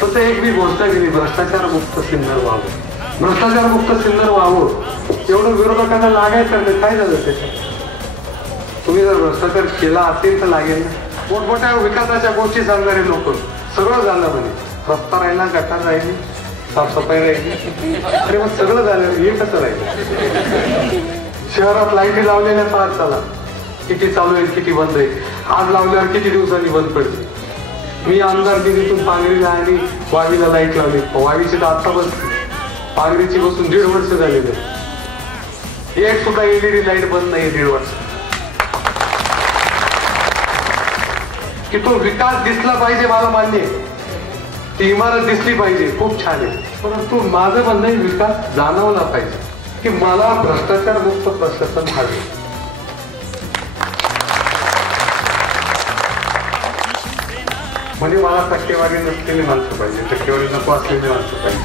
तर ते एक मी घोषणा केली, भ्रष्टाचार मुक्त सिन्नर व्हावं, भ्रष्टाचार मुक्त सिन्नर व्हावं. एवढं विरोधकांना लागायचं नाही, काय झालं त्याच्यात? तुम्ही जर भ्रष्टाचार केला असेल तर लागेल ना. मोठमोठ्या विकासाच्या गोष्टी सांगणारे लोक सगळं झालं म्हणे, रस्ता राहिला, गटार राहिली, साफसफाई राहिली, अरे मग सगळं झालं, हे कसं राहिलं? शहरात लाईटी लावलेल्या पाहत चला, किती चालू आहे किती बंद आहे. आज लावल्यावर किती दिवसांनी बंद पडते. मी आमदार निधीतून पांगरीला आणि वावीला लाईट लावली, वावीची तर आत्ता बसली, पांगरीची बसून 1.5 वर्ष झालेले. एक सुद्धा एलईडी लाईट बंद नाही 1.5 वर्ष. की तो विकास दिसला पाहिजे, मला मान्य आहे, ती इमारत दिसली पाहिजे, खूप छान आहे, परंतु माझं म्हणणं विकास जाणवला पाहिजे, की मला भ्रष्टाचार मुक्त प्रशासन हवे. म्हणजे मला टक्केवारी नसलेली माणसं पाहिजे, टक्केवारी नको असलेली माणसं पाहिजे.